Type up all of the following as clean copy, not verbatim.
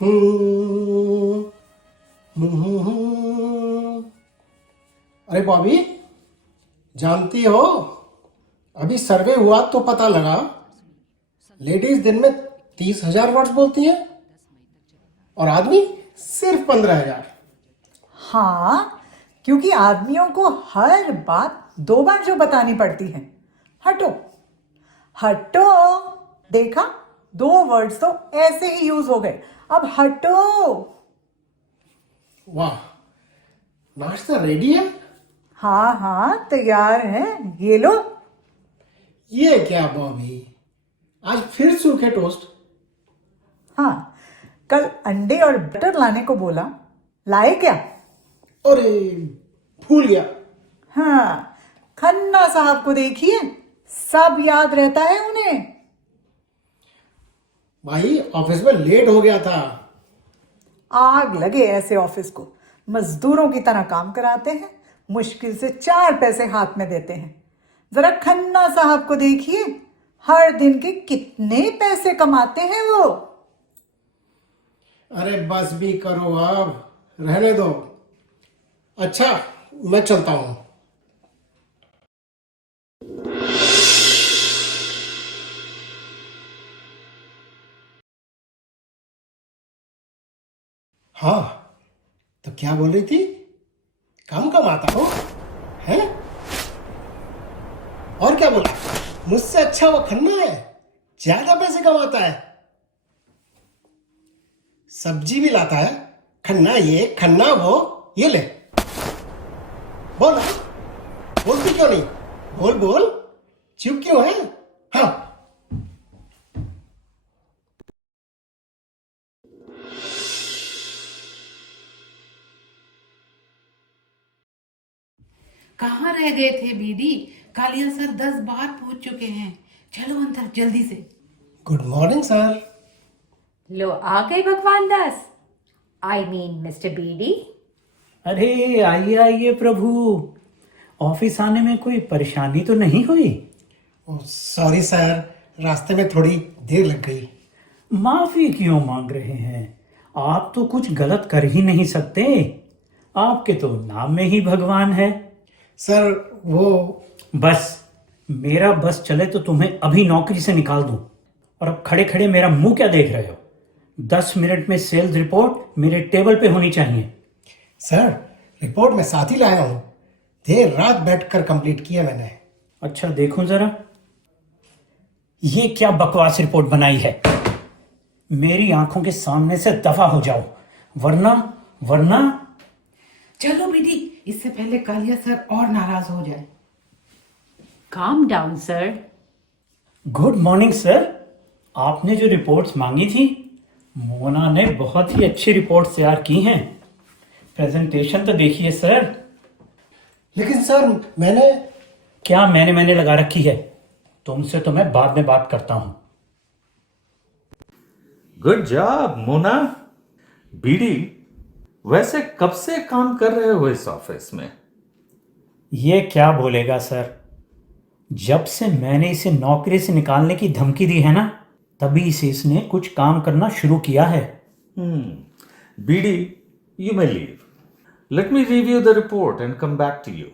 हम्म, हम्म। अरे बॉबी, जानती हो, अभी सर्वे हुआ तो पता लगा लेडीज दिन में 30,000 वर्ड्स बोलती हैं और आदमी सिर्फ 15,000। हाँ, क्योंकि आदमियों को हर बात 2 बार जो बतानी पड़ती है। हटो, हटो। देखा, 2 वर्ड्स तो ऐसे ही यूज हो गए। अब हटो। वाह, नाश्ता रेडी है। हाँ हाँ, तैयार है, ये लो। ये क्या बॉबी, आज फिर सूखे टोस्ट। हाँ, कल अंडे और बटर लाने को बोला, लाए क्या? अरे, भूल गया। हाँ, खन्ना साहब को देखिए, सब याद रहता है उन्हें। भाई, ऑफिस में लेट हो गया था। आग लगे ऐसे ऑफिस को। मजदूरों की तरह काम कराते हैं, मुश्किल से 4 पैसे हाथ में देते हैं। जरा खन्ना साहब को देखिए, हर दिन के कितने पैसे कमाते हैं वो। अरे बस भी करो, अब रहने दो। अच्छा, मैं चलता हूँ। हाँ, तो क्या बोल रही थी? कम कमाता हो, हैं? और क्या बोला? मुझसे अच्छा वो खन्ना है, ज्यादा पैसे कमाता है, सब्जी भी लाता है। खन्ना ये, खन्ना वो। ये ले, बोल ना, बोलती क्यों नहीं? बोल बोल, चुप क्यों है? हाँ। कहाँ रह गए थे बीडी? कालिया सर 10 बार पूछ चुके हैं। चलो अंदर जल्दी से। Good morning sir. लो आ गए Bhagwan Das. I mean mister BD. अरे आइए आइए प्रभु। ऑफिस आने में कोई परेशानी तो नहीं हुई? सॉरी सर, रास्ते में थोड़ी देर लग गई। माफी क्यों मांग रहे हैं? आप तो कुछ गलत कर ही नहीं सकते। आपके तो नाम में ही भगवान है। सर वो, बस, मेरा बस चले तो तुम्हें अभी नौकरी से निकाल दूं। और अब खड़े खड़े मेरा मुंह क्या देख रहे हो? 10 मिनट में सेल्स रिपोर्ट मेरे टेबल पे होनी चाहिए। सर रिपोर्ट में साथ ही लाया हूँ, देर रात बैठकर कंप्लीट किया मैंने। अच्छा देखो जरा, ये क्या बकवास रिपोर्ट बनाई है? मेरी आंखों के सामने से दफा हो जाओ, वरना वरना। चलो बीडी, इससे पहले कालिया सर और नाराज हो जाए। Calm down sir. Good morning sir. आपने जो रिपोर्ट्स मांगी थी, मोना ने बहुत ही अच्छी रिपोर्ट्स तैयार की हैं। प्रेजेंटेशन तो देखिए सर। लेकिन सर मैंने। क्या मैंने लगा रखी है? तुमसे तो मैं बाद में बात करता हूं। Good job Mona. बीडी, वैसे कब से काम कर रहे हो इस ऑफिस में? ये क्या बोलेगा सर? जब से मैंने इसे नौकरी से निकालने की धमकी दी है ना, तभी से इसने कुछ काम करना शुरू किया है। BD, you may leave. Let me review the report and come back to you.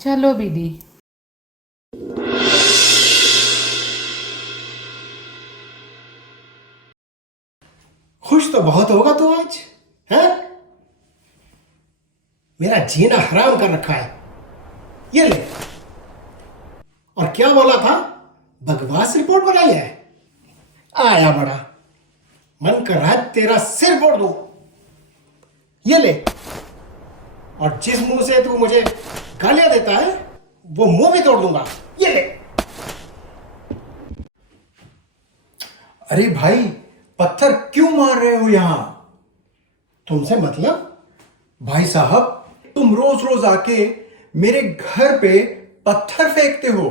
चलो बीडी। खुश तो बहुत होगा तू आज, है? मेरा जीना हराम कर रखा है। ये ले। और क्या बोला था? बकवास रिपोर्ट बनाई है। आया बड़ा, मन कर रहा है तेरा सिर फोड़ दूं। ये ले। और जिस मुंह से तू मुझे गालियां देता है, वो मुंह भी तोड़ दूंगा। ये ले। अरे भाई, पत्थर क्यों मार रहे हो यहां? तुमसे मतलब? भाई साहब, तुम रोज रोज आके मेरे घर पे पत्थर फेंकते हो।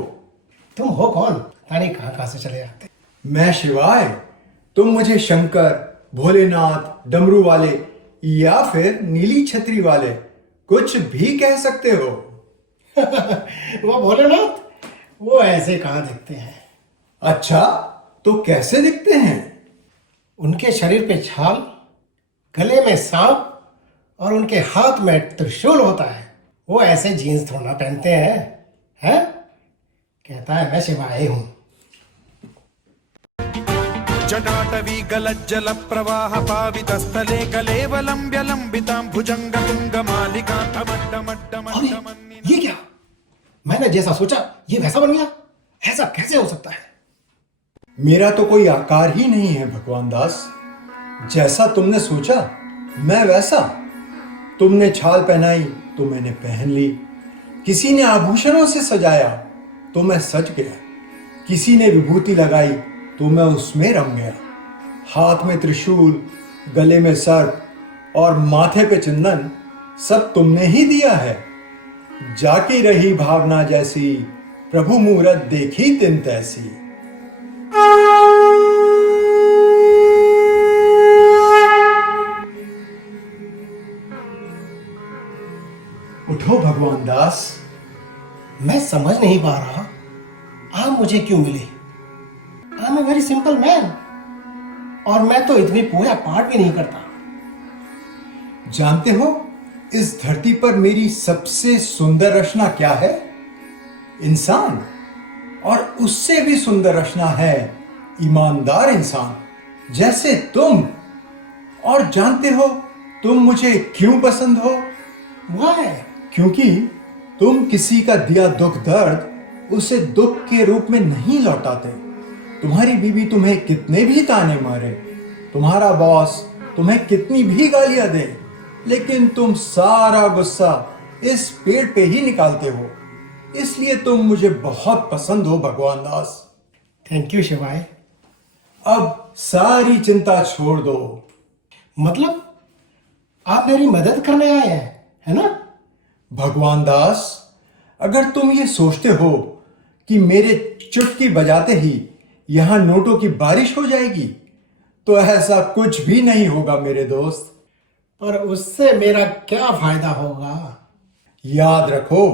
तुम हो कौन? पता नहीं कहां से चले जाते। मैं शिवाय, तुम मुझे शंकर, भोलेनाथ, डमरू वाले या फिर नीली छतरी वाले कुछ भी कह सकते हो। वो भोलेनाथ, वो ऐसे कहां दिखते हैं? अच्छा, तो कैसे दिखते हैं? उनके शरीर पे छाल, गले में सांप और उनके हाथ में त्रिशूल होता है। वो ऐसे जीन्स थोड़ा पहनते हैं? कहता है मैं शिवाय हूं। जटाटवी गलज्जल प्रवाह पावितस्थले कलेवलंब्य लंबितां भुजंग तुंग मालिका अरे ये क्या? मैंने जैसा सोचा ये वैसा बन गया। ऐसा कैसे हो सकता है? मेरा तो कोई आकार ही नहीं है भगवान दास। जैसा तुमने सोचा मैं वैसा। तुमने छाल पहनाई तो मैंने पहन ली, किसी ने आभूषणों से सजाया तो मैं सज गया, किसी ने विभूति लगाई तो मैं उसमें रम गया। हाथ में त्रिशूल, गले में सर्प और माथे पे चंदन सब तुमने ही दिया है। जाकी रही भावना जैसी, प्रभु मूरत देखी तिन तैसी। उठो भगवान दास। मैं समझ नहीं पा रहा आप मुझे क्यों मिले। I am a very simple man और मैं तो इतनी पूजा पाठ भी नहीं करता। जानते हो इस धरती पर मेरी सबसे सुंदर रचना क्या है? इंसान। और उससे भी सुंदर रचना है ईमानदार इंसान जैसे तुम। और जानते हो तुम मुझे क्यों पसंद हो? वाह, क्योंकि तुम किसी का दिया दुख दर्द उसे दुख के रूप में नहीं लौटाते। तुम्हारी बीवी तुम्हें कितने भी ताने मारे, तुम्हारा बॉस तुम्हें कितनी भी गालियां दे, लेकिन तुम सारा गुस्सा इस पेड़ पे ही निकालते हो। इसलिए तुम मुझे बहुत पसंद हो भगवान दास। थैंक यू शिवाय। अब सारी चिंता छोड़ दो। मतलब आप मेरी मदद करने आए हैं, है ना? भगवान दास, अगर तुम ये सोचते हो कि मेरे चुटकी बजाते ही यहां नोटों की बारिश हो जाएगी तो ऐसा कुछ भी नहीं होगा मेरे दोस्त। पर उससे मेरा क्या फायदा होगा? याद रखो,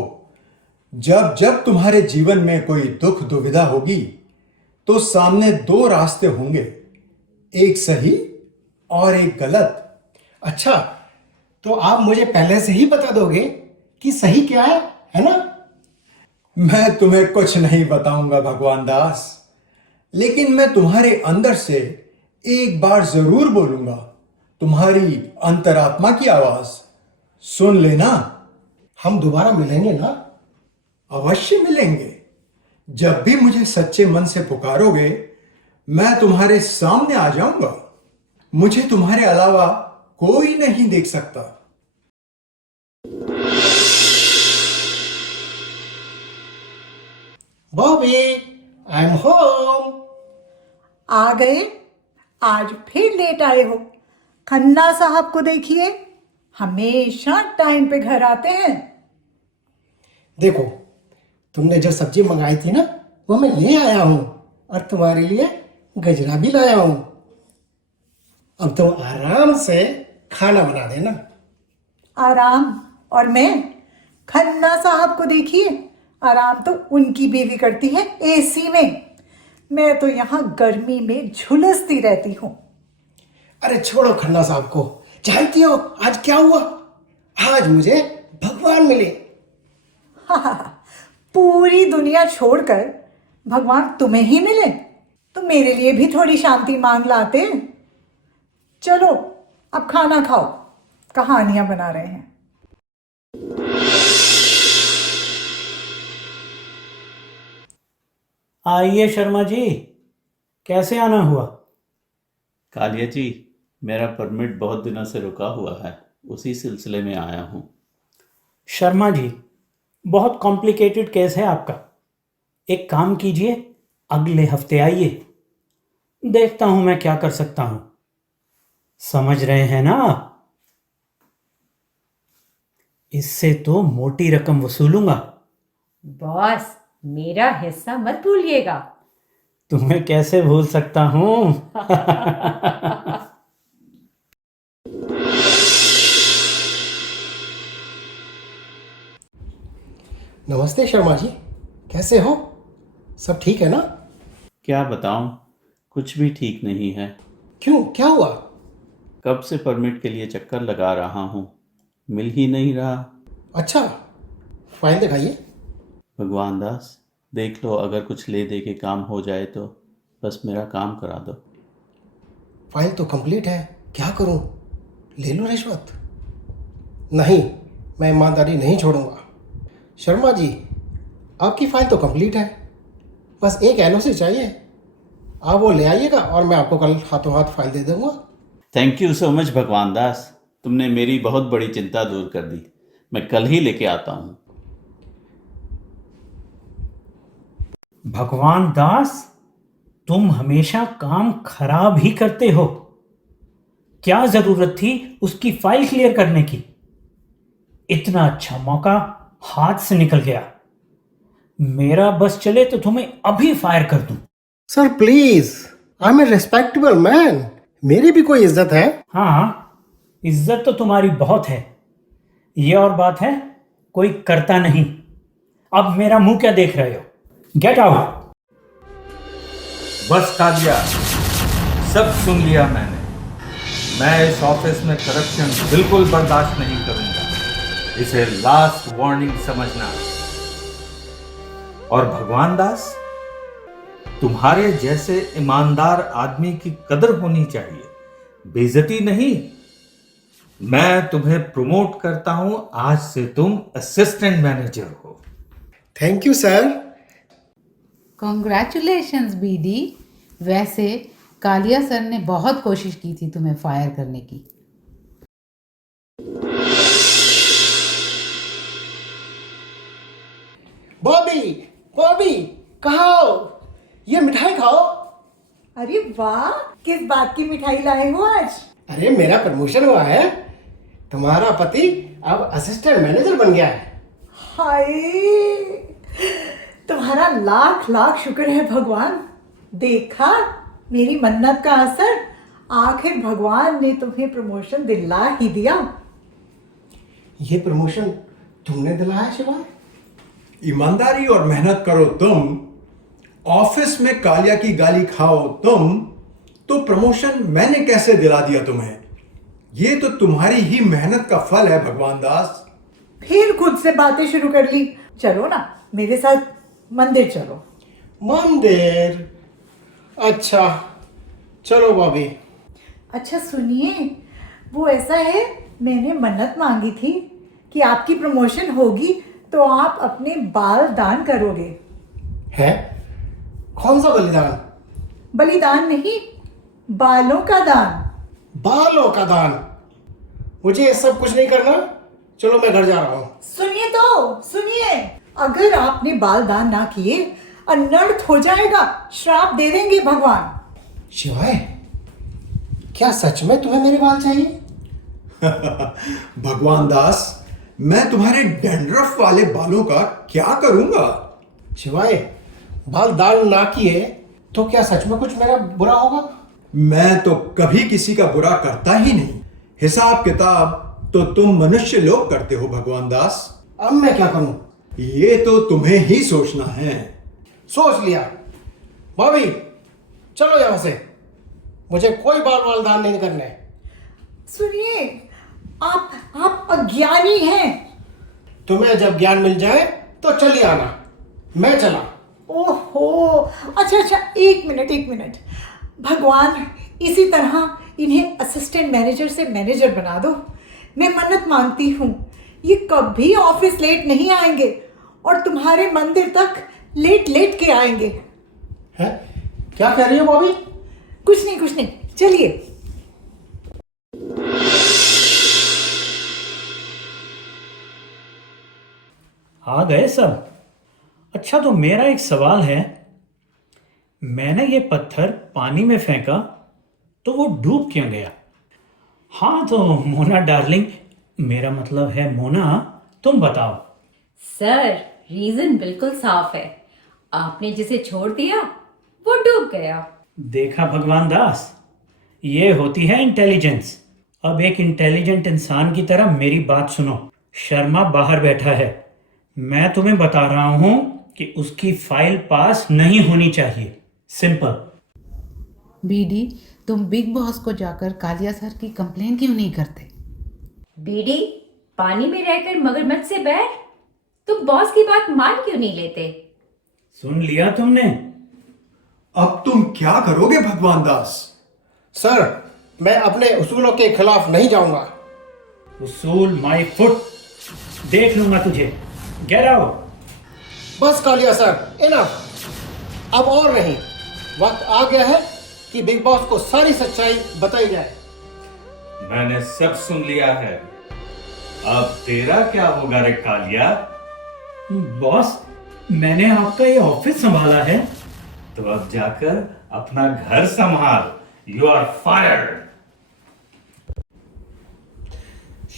जब जब तुम्हारे जीवन में कोई दुख दुविधा होगी तो सामने दो रास्ते होंगे, एक सही और एक गलत। अच्छा, तो आप मुझे पहले से ही बता दोगे कि सही क्या है ना? मैं तुम्हें कुछ नहीं बताऊंगा भगवान दास, लेकिन मैं तुम्हारे अंदर से एक बार जरूर बोलूंगा। तुम्हारी अंतरात्मा की आवाज सुन लेना। हम दोबारा मिलेंगे ना? अवश्य मिलेंगे। जब भी मुझे सच्चे मन से पुकारोगे मैं तुम्हारे सामने आ जाऊंगा। मुझे तुम्हारे अलावा कोई नहीं देख सकता। Bobby, I am home. आ गए? आज फिर लेट आए हो। खन्ना साहब को देखिए, हमेशा टाइम पे घर आते हैं। देखो, तुमने जो सब्जी मंगाई थी ना वो मैं ले आया हूं और तुम्हारे लिए गजरा भी लाया हूं। अब तुम आराम से खाना बना देना। आराम? और मैं? खन्ना साहब को देखिए, आराम तो उनकी बीवी करती है एसी में। मैं तो यहाँ गर्मी में झुलसती रहती हूँ। अरे छोड़ो खन्ना साहब को। जानती हो आज क्या हुआ? आज मुझे भगवान मिले। पूरी दुनिया छोड़कर भगवान तुम्हें ही मिले तो मेरे लिए भी थोड़ी शांति मांग लाते। चलो अब खाना खाओ, कहानियां बना रहे हैं। आइए शर्मा जी, कैसे आना हुआ? कालिया जी, मेरा परमिट बहुत दिनों से रुका हुआ है, उसी सिलसिले में आया हूँ। शर्मा जी, बहुत कॉम्प्लिकेटेड केस है आपका। एक काम कीजिए, अगले हफ्ते आइए, देखता हूं मैं क्या कर सकता हूं। समझ रहे हैं ना आप? इससे तो मोटी रकम वसूलूंगा। बॉस, मेरा हिस्सा मत भूलिएगा। तुम्हें कैसे भूल सकता हूं? नमस्ते शर्मा जी, कैसे हो? सब ठीक है ना? क्या बताऊं, कुछ भी ठीक नहीं है। क्यों, क्या हुआ? कब से परमिट के लिए चक्कर लगा रहा हूँ, मिल ही नहीं रहा। अच्छा, फाइल दिखाइए। भगवान दास, देख लो, अगर कुछ ले दे के काम हो जाए तो बस मेरा काम करा दो। फाइल तो कंप्लीट है, क्या करूं? ले लो रिश्वत? नहीं, मैं ईमानदारी नहीं छोड़ूंगा। शर्मा जी, आपकी फाइल तो कंप्लीट है, बस एक एनओसी चाहिए। आप वो ले आइएगा और मैं आपको कल हाथों हाथ फाइल दे दूंगा। थैंक यू सो मच भगवान दास, तुमने मेरी बहुत बड़ी चिंता दूर कर दी। मैं कल ही लेके आता हूँ। भगवान दास, तुम हमेशा काम खराब ही करते हो। क्या जरूरत थी उसकी फाइल क्लियर करने की? इतना अच्छा मौका हाथ से निकल गया। मेरा बस चले तो तुम्हें अभी फायर कर दूं। Sir please, I am a respectable man, मेरी भी कोई इज्जत है। हाँ, इज्जत तो तुम्हारी बहुत है, ये और बात है कोई करता नहीं। अब मेरा मुंह क्या देख रहे हो? Get out. बस कालिया, सब सुन लिया मैंने। मैं इस ऑफिस में करप्शन बिल्कुल बर्दाश्त नहीं करूंगा। इसे लास्ट वार्निंग समझना। और भगवान दास, तुम्हारे जैसे ईमानदार आदमी की कदर होनी चाहिए, बेइज्जती नहीं। मैं तुम्हें प्रमोट करता हूं, आज से तुम असिस्टेंट मैनेजर हो। Thank you sir. Congratulations BD. वैसे कालिया सर ने बहुत कोशिश की थी तुम्हें फायर करने की। बॉबी, बॉबी, कहाँ हो? ये मिठाई खाओ। अरे वाह, किस बात की मिठाई लाए हो आज? अरे मेरा प्रमोशन हुआ है, तुम्हारा पति अब असिस्टेंट मैनेजर बन गया है। हाय, तुम्हारा लाख लाख शुक्र है भगवान। देखा मेरी मन्नत का असर, आखिर भगवान ने तुम्हें प्रमोशन दिला ही दिया। ये प्रमोशन तुमने दिलाया शिवा? ईमानदारी और मेहनत करो तुम, ऑफिस में कालिया की गाली खाओ तुम, तो प्रमोशन मैंने कैसे दिला दिया तुम्हें? ये तो तुम्हारी ही मेहनत का फल है भगवान दास। फिर खुद से बातें शुरू कर ली। चलो ना मेरे साथ मंदिर चलो। मंदिर? अच्छा, चलो बॉबी। अच्छा सुनिए, वो ऐसा है, मैंने मन्नत मांगी थी कि आपकी प्रमोशन होगी तो आप अपने बाल दान करोगे। है? कौन सा बलिदान? बलिदान नहीं, बालों का दान। बालों का दान? मुझे ये सब कुछ नहीं करना, चलो मैं घर जा रहा हूँ। सुनिए तो सुनिए, अगर आपने बाल दान ना किए अनर्थ हो जाएगा, श्राप दे देंगे भगवान। शिवाय, क्या सच में तुम्हें मेरे बाल चाहिए? भगवान दास, मैं तुम्हारे डैंड्रफ वाले बालों का क्या करूंगा? शिवाय, बाल दान ना किए तो क्या सच में कुछ मेरा बुरा होगा? मैं तो कभी किसी का बुरा करता ही नहीं। हिसाब किताब तो तुम मनुष्य लोग करते हो भगवान दास। अब मैं क्या करूं? ये तो तुम्हें ही सोचना है। सोच लिया। बॉबी, चलो यहां से, मुझे कोई बाल दान नहीं करने। सुनिए, आप अज्ञानी हैं। तुम्हें जब ज्ञान मिल जाए तो चलिए आना, मैं चला। ओहो, अच्छा, एक मिनट। भगवान, इसी तरह इन्हें असिस्टेंट मैनेजर से मैनेजर बना दो। मैं मन्नत मांगती हूँ, ये कभी ऑफिस लेट नहीं आएंगे और तुम्हारे मंदिर तक लेट के आएंगे। हैं? क्या कह रही हो बॉबी? कुछ नहीं, चलिए। आ गए सब? अच्छा, तो मेरा एक सवाल है। मैंने ये पत्थर पानी में फेंका तो वो डूब क्यों गया? हाँ तो मोना डार्लिंग, मेरा मतलब है मोना, तुम बताओ। सर, रीजन बिल्कुल साफ है। आपने जिसे छोड़ दिया वो डूब गया। देखा भगवान दास, ये होती है इंटेलिजेंस। अब एक इंटेलिजेंट इंसान की तरह मेरी बात सुनो। शर्मा बाहर बैठा है, मैं तुम्हें बता रहा हूं कि उसकी फाइल पास नहीं होनी चाहिए। सिंपल। बीडी, तुम बिग बॉस को जाकर कालिया सर की कंप्लेन क्यों नहीं करते? बीडी, पानी में रहकर मगरमच्छ से बैर, तुम बॉस की बात मान क्यों नहीं लेते? सुन लिया तुमने? अब तुम क्या करोगे भगवान दास? सर, मैं अपने उसूलों के खिलाफ नहीं जाऊंगा। उसूल माय फुट, देख लूंगा तुझे। Get out. बस कालिया सर, इनफ। अब और नहीं, वक्त आ गया है कि बिग बॉस को सारी सच्चाई बताई जाए। मैंने सब सुन लिया है। अब तेरा क्या होगा रे कालिया? बॉस, मैंने आपका ये ऑफिस संभाला है। तो अब जाकर अपना घर संभाल। You are fired.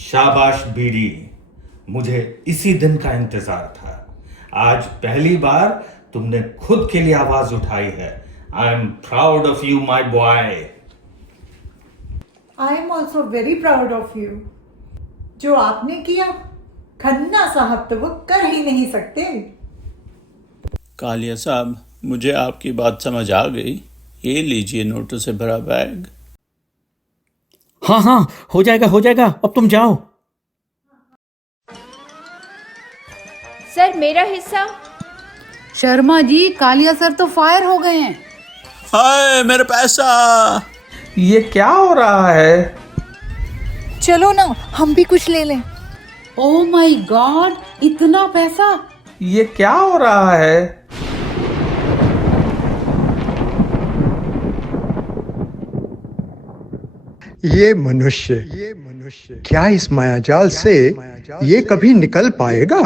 शाबाश बीडी, मुझे इसी दिन का इंतजार था। आज पहली बार तुमने खुद के लिए आवाज उठाई है। I am proud of you my boy. I am also very proud of you. जो आपने किया, खन्ना साहब तो वो कर ही नहीं सकते। कालिया साहब, मुझे आपकी बात समझ आ गई। ये लीजिए नोटों से भरा बैग। हाँ हाँ, हो जाएगा, अब तुम जाओ। सर, मेरा हिस्सा। शर्मा जी, कालिया सर तो फायर हो गए हैं। हाय मेरा पैसा! ये क्या हो रहा है? चलो ना, हम भी कुछ ले लें। ओ माय गॉड, इतना पैसा! ये क्या हो रहा है? ये मनुष्य क्या इस मायाजाल से ये कभी निकल पाएगा?